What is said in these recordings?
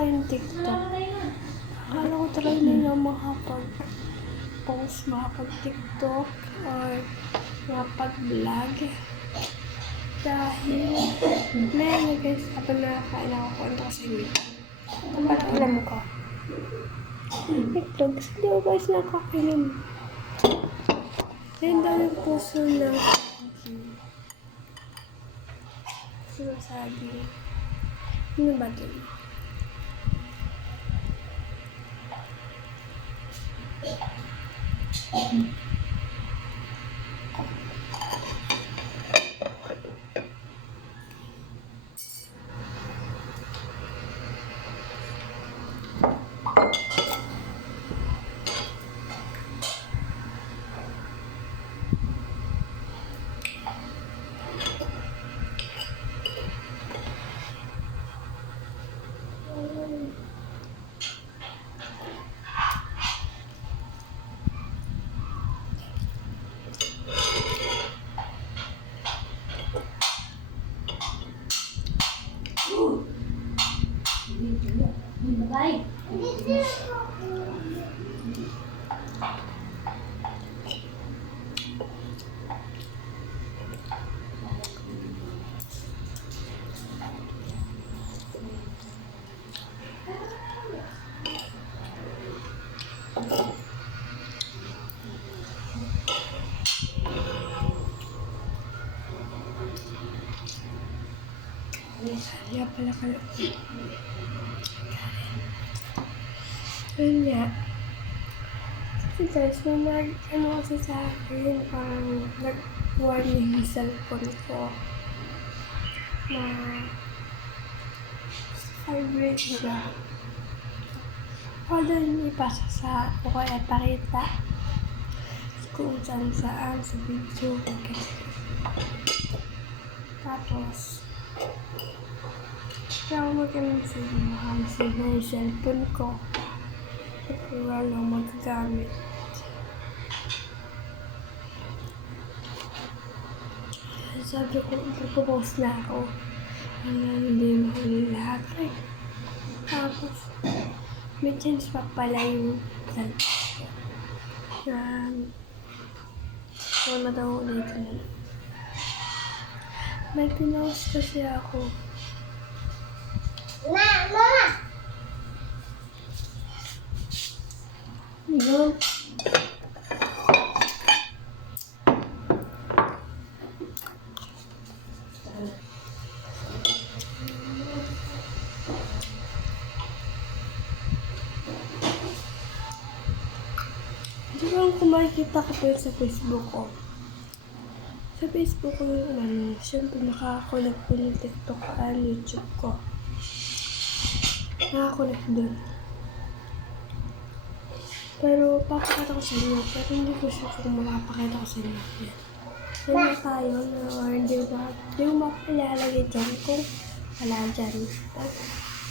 tayong TikTok. Akala ko try nila makapag-post, makapag-TikTok, or makapag-vlog. Dahil, ngayon guys, habang nakakain ako, kwento ko sa inyo. Parang alam ko. TikTok, kasi di ba guys nakakainin? Ngayon daw yung puso ng sinasabi. Ano ba din? Bye. Kaya pala kayo. Yun nga. Kasi guys, may kasi sa akin, parang nag-warning yung cellphone ko na vibrate siya. Pwede nyo ipasa sa o kaya pakita kung saan sa video. Okay. Tapos, kaya ako mag-message na yung cellphone ko. Kasi wala magagamit. Sabi ko, ipopost na ako. Hindi mahuli lahat. Tapos, may chance pa pala yung wala daw ulit. May pinost kasi ako. Mama! Go. Di ba kung makikita ko po sa Facebook ko? Sa Facebook ko yung syempre makakakulit po yung TikTok at YouTube ko. Nakakulit doon. Pero papakita ko sa inyo, pero hindi ko sure kung makapakita ko sa inyo. Yan na tayo, or hindi ko mapilalagay dyan kung wala dyan.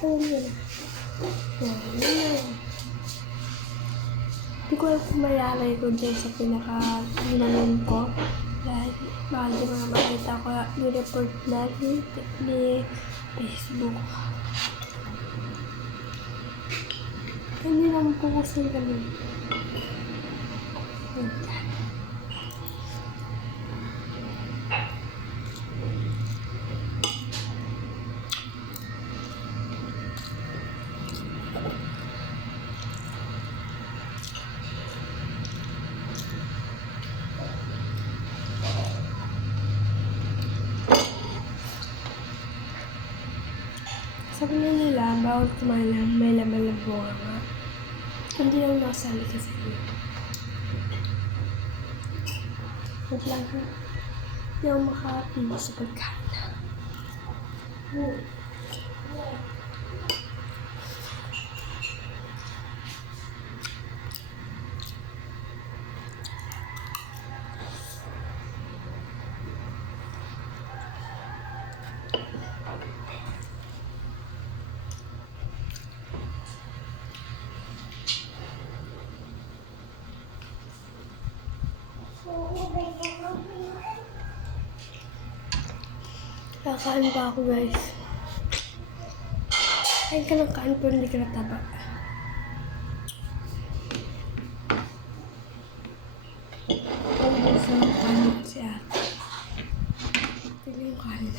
Alam nyo na. Yan. Hindi ko alam kung malalagay ko dyan sa pinaka-minamin ko. Dahil baka di mga makita ko yung report na ni Facebook. Hindi naman pukusin kami. Sabi na nila, bawal kumain ng may laman ng bunga. Hindi lang nakasali kasi yun. Wait lang ha. Hindi ako makapili sa pagkain. Kakain pa ako guys. Kain ka ng kain pero hindi ka nataba. Ang gusto ng kanin si ate. Pili yung kanin.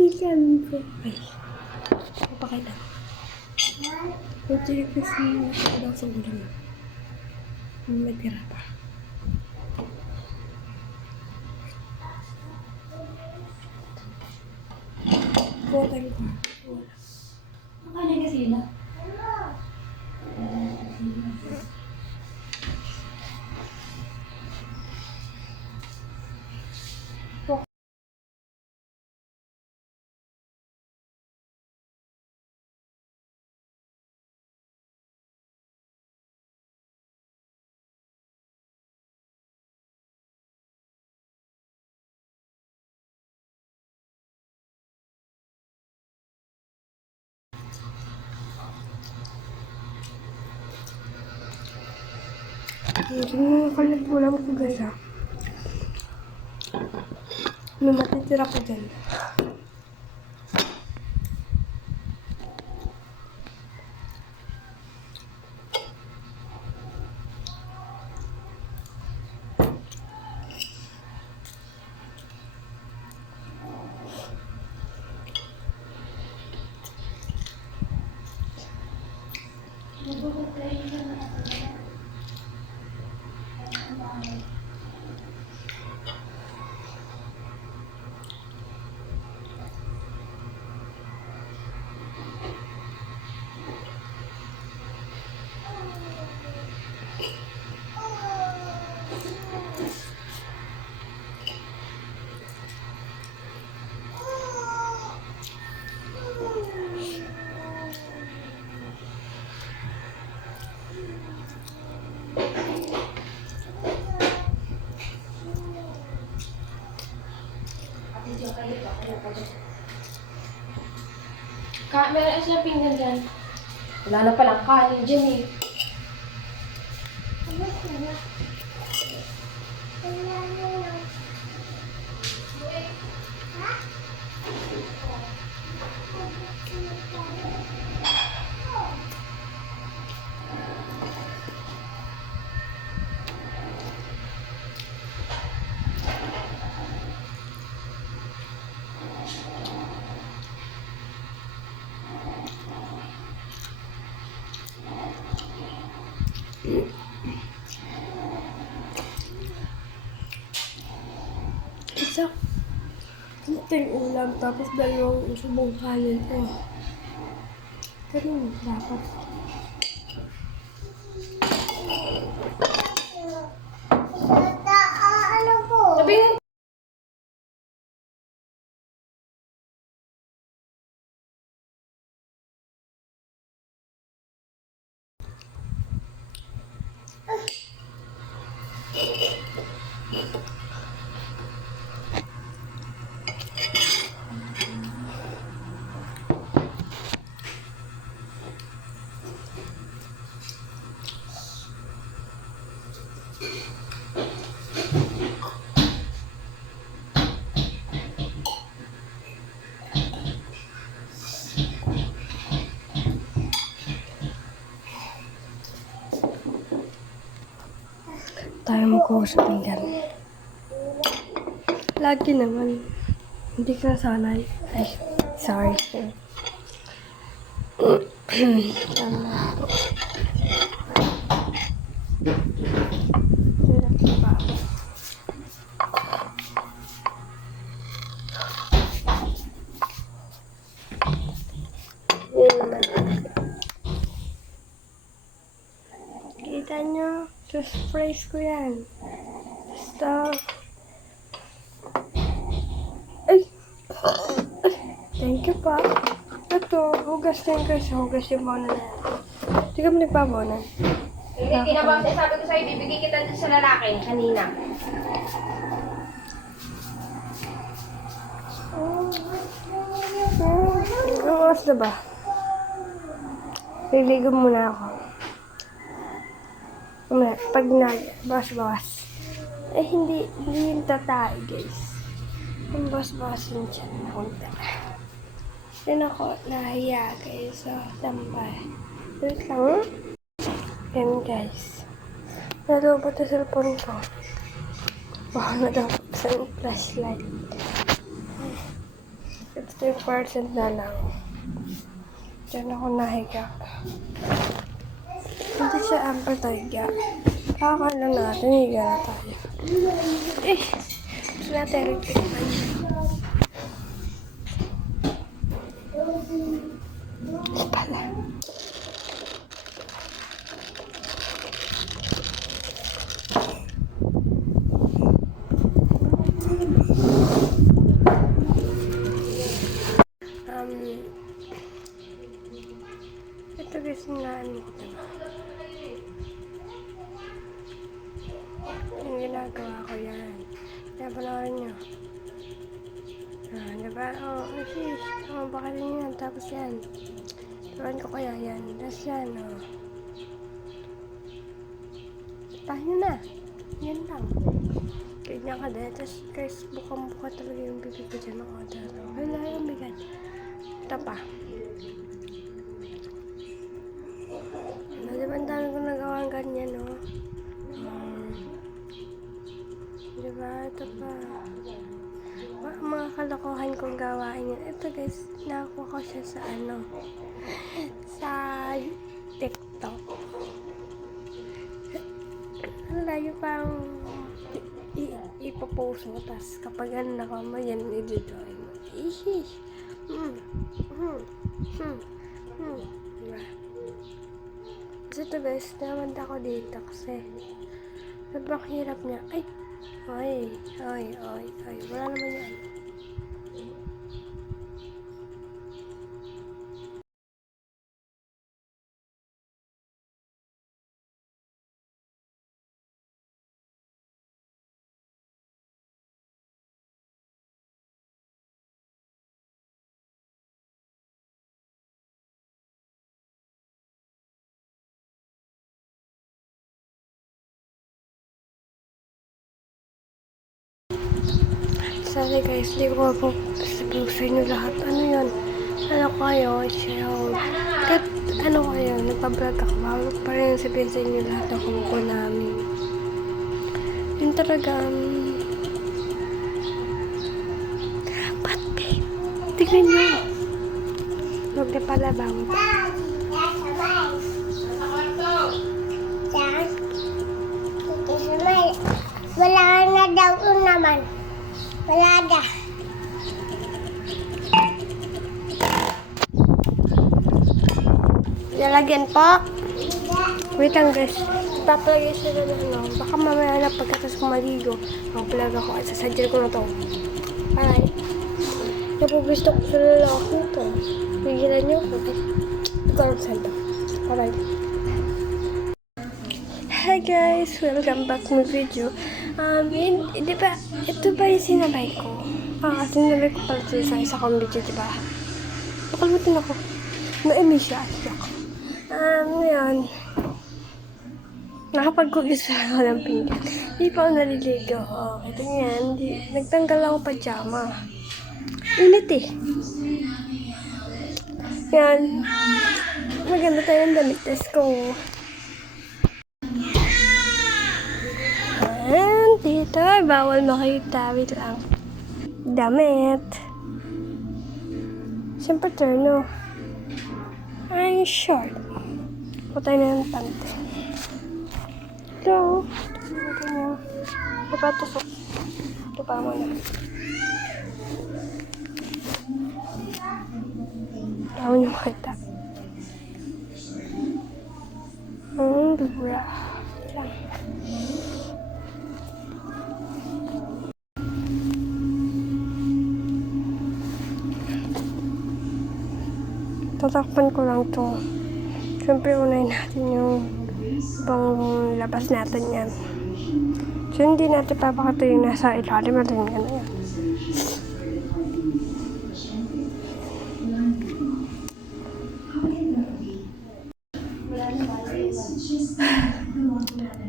Pili kanin ko. Ay. Papakita. Ito yung kasi nakakadaw sa ulam. May tira pa. Kuha ko. Makaling kasi na. Hindi mo kalit ulam ko guys ha. May matitira ko dyan. Meron siya pinggan dyan. Wala na palang kanin dyan eh. Isa. Ito yung ulam tapos dalawang subong kanin ko. Ganun dapat. Sabi mo, Tayo magkuha sa pinggan. Lagi naman. Hindi ka sanay. Ay, sorry. Tama po. Hirap pa. Kita nyo, surprise ko yan. Basta, ay, thank you pa. Ito, hugas din kasi hugas yung bonan na yan. Hindi ka ba nagpabonan? hindi tinabang sabi ko sa'yo, bibigay kita dun sa lalaki kanina. Ang oras na ba? Liligo muna ako. Pag bawas-bawas. Eh, hindi yung tatay, guys. Ang bas-basin dyan na konti. Yan ako, nahiya guys sa tambay. Wait lang. Yan guys. Nalobot na cellphone ko. Baka nagapap sa flashlight. 50% na lang. Diyan ako nahiga. Hindi siya amper tayo. Kakakaan lang natin, higa na tayo. Eh! Sila tayo tignan. Pala. Ito guys, naan ko diba? Yung ginagawa ko yan. Kaya panoorin nyo. Diba? Oh, sheesh. Oh, baka din yan. Tapos yan. Turuan ko kaya yan. Tapos yan, oh. Tayo na. Yan lang. Ganyan ka din. Tapos guys, bukang-buka talaga yung bibig ko dyan. Oh, wala yung bigat. Ito pa. Diba, ang dami ko nagawang ganyan, no? Diba, ito pa. Mga kalokohan kong gawain yan. Ito guys, nakakuha ko siya sa sa TikTok. Ang layo pang ipopost mo. Tapos kapag nakama yan, i-drawing mo. Ihish. Diba? Kasi ito guys, namanda ko dito kasi sobrang hirap niya. Ay! Wala naman yan. Sorry guys, di ko po sabihin sa inyo lahat. Ano yun? Ano kayo? Shout. Kahit ano kayo, nagpa-vlog ako. Bawag pa rin sabihin sa inyo lahat ng kumuko namin. Yun talaga, ba't babe? Tignan nyo. Huwag na pala bawag. Wala na daw naman. Wala na. Lalagyan po. Wait lang guys. Papalagay sila na baka mamaya na pagkatas kong maligo. Mag-vlog ako at sasadyan ko na to. Bye. Napugusto ko sa lalaki ito. Pigilan niyo ko. Ikaw lang salda. Bye. Hi guys! Welcome back to my video. Di ba, ito ba yung sinabay ko? Sinabay ko pala sa isa kong video, di ba? Nakalimutan ako. Ma-emiss siya. Ngayon. Nakapag-cookies ako ng pinggan. Di pa ako naliligo. Ito yan. Nagtanggal ako pajama. Init eh. Yan. Maganda tayo ng damit. Let's go. Dito, bawal makita. Wait lang. Damit. Siyempre, turno. Ay, short. Putay na ng pante. Ito. Ito mo. Papatusok. Ito pa mo na. Tawag niyo makita. Dura. Lang. Tatakpan ko lang to. Siyempre, unahin natin yung ibang labas natin yan. So, hindi natin papakita yung nasa ilalim natin yan.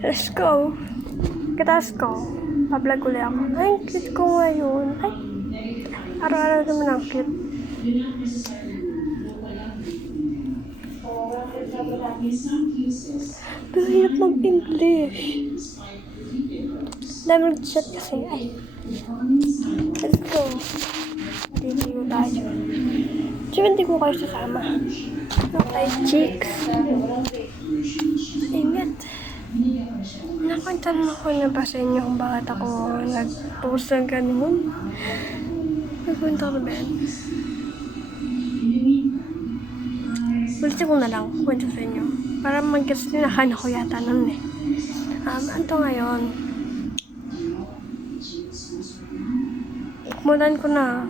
Let's go. Kataas ko. Pa-vlog ulit ako. Ay, cute ko ngayon. Ay, Araw-araw naman ang cute. Pero hirap mag-English. Dami nag-chat kasi. Ay. Let's go. Dito tayo. Tsaka hindi ko kayo sasama. Okay, chicks. Ingat. Nakwenta naman ako na ba sa inyo kung bakit ako nag-post ng ganun? Nakwenta ko ba yan? Ulitin ko na lang, kwento sa inyo. Para mag-guess nyo, nakana ko yata nun eh. Anto ngayon? Kumulan ko na.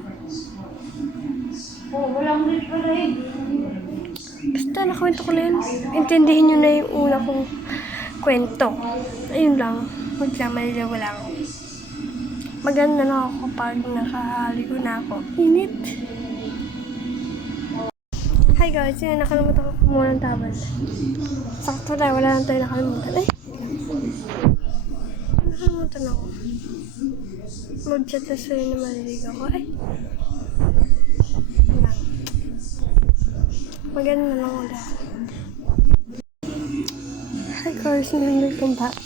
Basta nakwento ko na yun. Intindihin nyo na yung una kong kwento. Ayun lang. Magkamalilaw lang. Maganda na ako pag nakahaligo na ako. Init. Hi guys, yun, nakalimutan ko kumuha ng tabal. Sakto na, wala lang tayo nakalimutan. Ay! Nakalimutan ako. Mag-chat na sa'yo na maliligaw ko. Ay! Lang. Maganda na lang ulit. Hi guys, welcome back.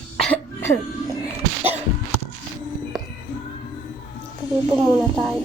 Tabi po muna tayo.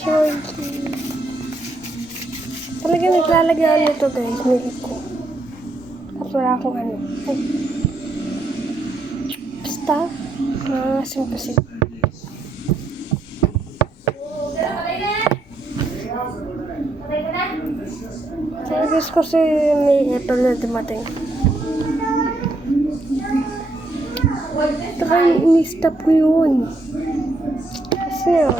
Sorry. Talaga naglalagyan nito guys, nilip ko. At wala akong ano. Ay. Basta. Simple. Guys kasi may ito na dumating. Saka ini-stop ko yun. Kasi yun.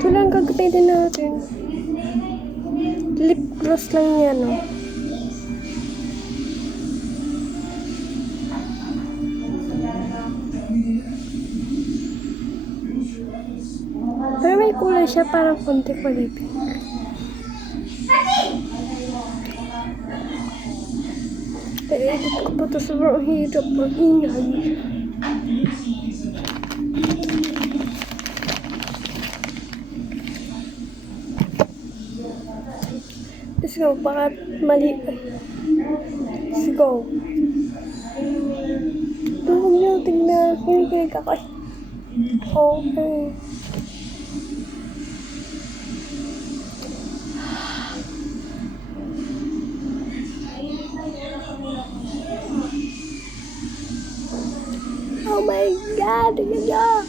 Ito lang gagamitin natin. Lip gloss lang yan, no? Pero may kulay siya, parang konti kulay pink. I-edit ko pa ito, sobrang hirap mag-ingay. Let's go, baka mali. Let's go. Huwag niyo, tignan. Kinikilig ako. Okay. Oh my God! Tignan.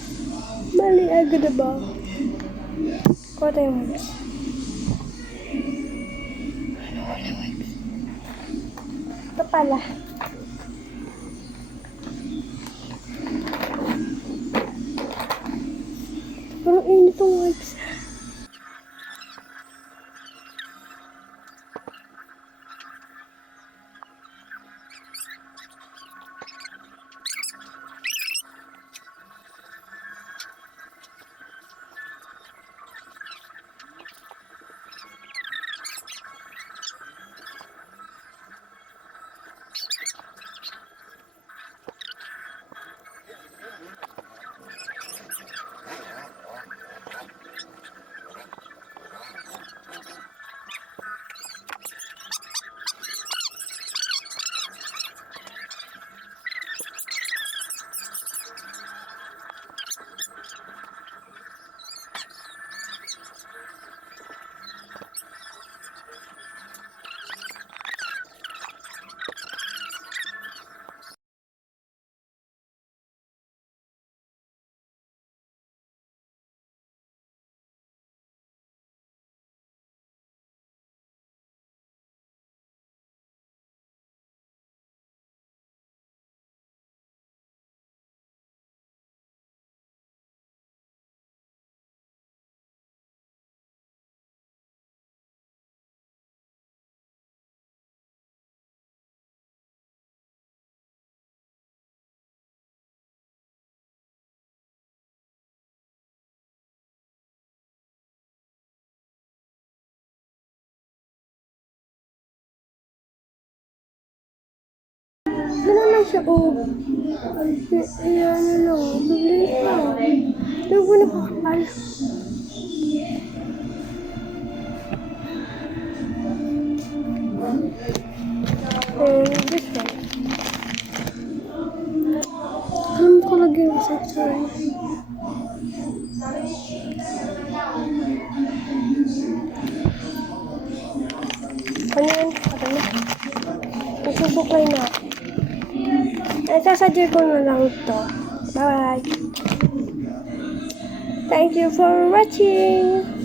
Mali agad na ba? Kuha tayo wipes. Ito pala. Pero init ang wipes. siya, oh. Ayan na lang. Bilis lang. Hindi ko nakakapal. And this one. Alam ko lagi yung sensor. Ano yun? Ano na? Nasusuklay na. Sasadya ko na lang ito. Bye! Thank you for watching!